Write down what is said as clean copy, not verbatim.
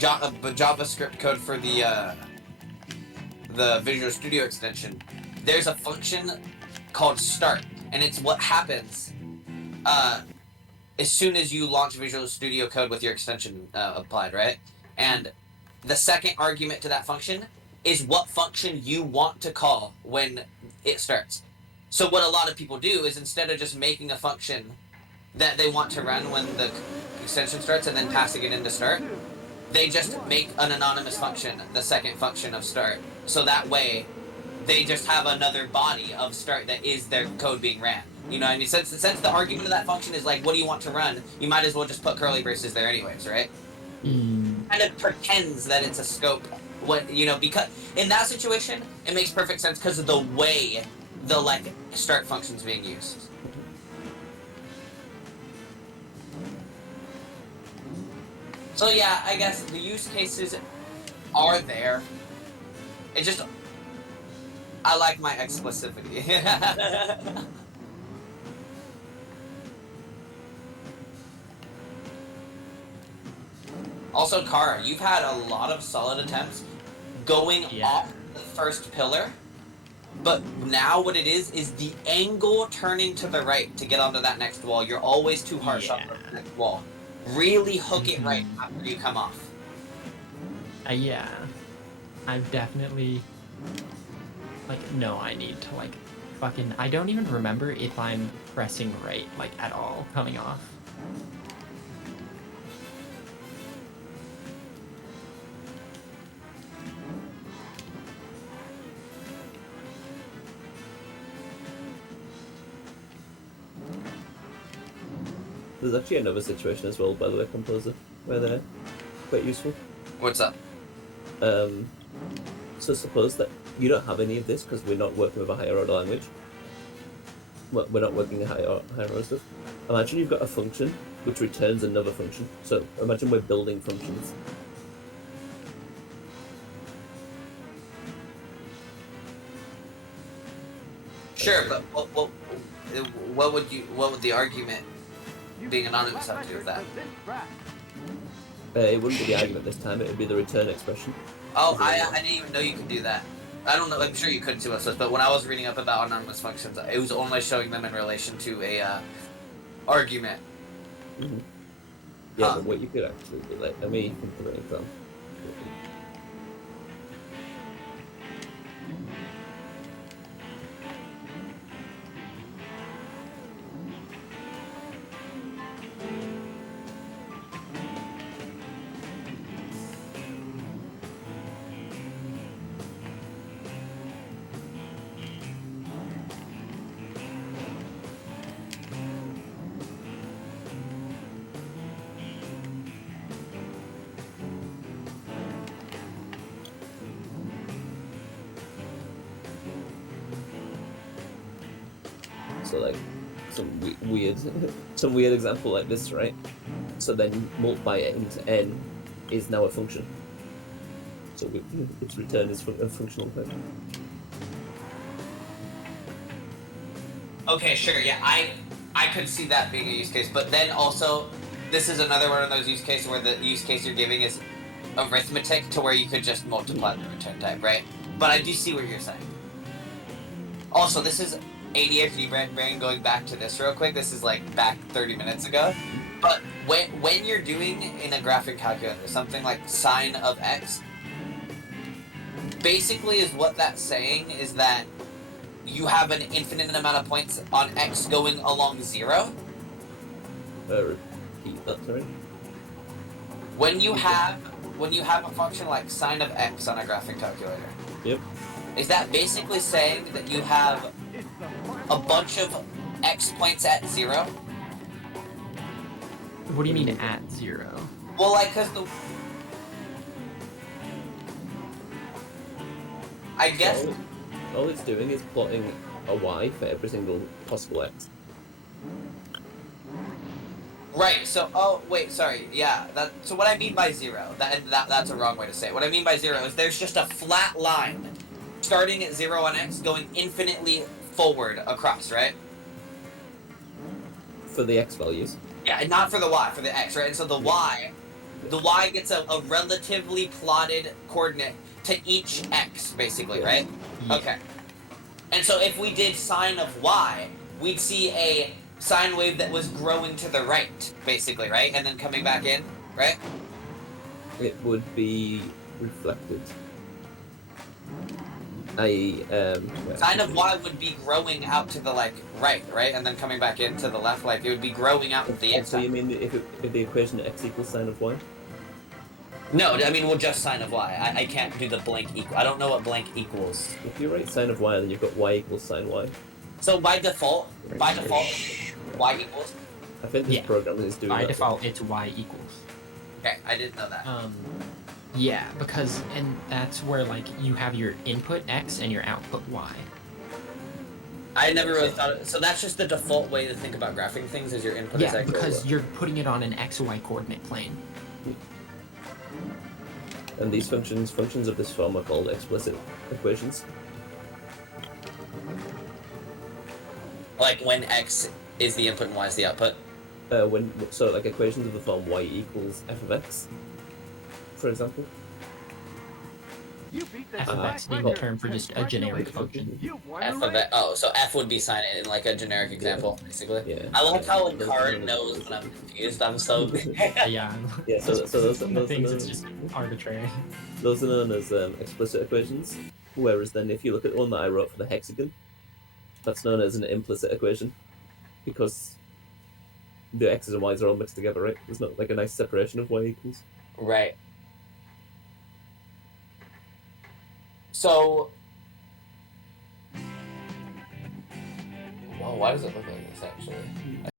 JavaScript code for the Visual Studio extension, there's a function called start, and it's what happens as soon as you launch Visual Studio Code with your extension applied, right? And the second argument to that function is what function you want to call when it starts. So what a lot of people do is, instead of just making a function that they want to run when the extension starts and then passing it into start, they just make an anonymous function, the second function of start. So that way, they just have another body of start that is their code being ran. You know what I mean? Since the argument of that function is like, what do you want to run? You might as well just put curly braces there anyways, right? Kind of pretends that it's a scope. Because in that situation, it makes perfect sense because of the way the start function's being used. So yeah, I guess the use cases are there. It just, I like my explicitity. Also, Kara, you've had a lot of solid attempts going off the first pillar, but now what it is the angle turning to the right to get onto that next wall. You're always too harsh on the next wall. Really hook it right after you come off. Yeah. I've definitely... no, I need to, fucking... I don't even remember if I'm pressing right, at all, coming off. There's actually another situation as well, by the way, Composer, where they're quite useful. What's up? So suppose that you don't have any of this because we're not working with a higher order language. We're not working a higher order stuff. Imagine you've got a function which returns another function. So imagine we're building functions. Sure, but what would the argument being anonymous have to do with that? It wouldn't be the argument this time, it would be the return expression. Oh, I didn't even know you could do that. I don't know, I'm sure you could too, but when I was reading up about anonymous functions, it was only showing them in relation to a argument. Mm-hmm. Yeah, but what you could actually do, let me put an example. So some weird example like this, right? So then multiply it into n is now a function. So its return is a functional type. Okay, sure, yeah, I could see that being a use case, but then also, this is another one of those use cases where the use case you're giving is arithmetic to where you could just multiply the return type, right? But I do see what you're saying. Also, this is ADHD brain going back to this real quick. This is back 30 minutes ago. But when you're doing in a graphic calculator something like sine of x, basically is what that's saying is that you have an infinite amount of points on x going along 0. Repeat that, sorry. When you have a function like sine of x on a graphic calculator, yep. Is that basically saying that you have a bunch of x points at 0? What do you mean at 0? Well, because I guess... All it's doing is plotting a y for every single possible x. Right, so, yeah, so what I mean by 0, that's a wrong way to say it. What I mean by 0 is there's just a flat line starting at 0 on x, going infinitely forward across, right? For the x values. Yeah, and not for the y, for the x, right? And so the y the y gets a relatively plotted coordinate to each x, basically, right? Yeah. Okay. And so if we did sine of y, we'd see a sine wave that was growing to the right, basically, right? And then coming back in, right? It would be reflected. I.e., Sine of y would be growing out to the right, and then coming back in to the left, like it would be growing out to the x. So you mean if the equation x equals sine of y? No, I mean, well, just sine of y. I can't do the blank equal. I don't know what blank equals. If you write sine of y, then you've got y equals sine y. So by default, y equals. I think this Yeah. program is doing By that. default, it's y equals. Okay, I didn't know that. Yeah, because and that's where like you have your input x and your output y. I never really thought. So that's just the default way to think about graphing things. Is your input is Yeah, x. because you're putting it on an xy coordinate plane. And these functions of this form are called explicit equations. Like when x is the input and y is the output. So like equations of the form y equals f of x, for example. F of x being the term for just a generic function. F of x. Oh, so f would be sine in like a generic example, basically. Yeah. I like how like Karin knows when I'm confused. I'm so. Yeah. Yeah. So those things are it's just arbitrary. those are known as explicit equations. Whereas then, if you look at the one that I wrote for the hexagon, that's known as an implicit equation, because the x's and y's are all mixed together, right? There's not like a nice separation of y equals. Right. So. Whoa, why does it look like this actually?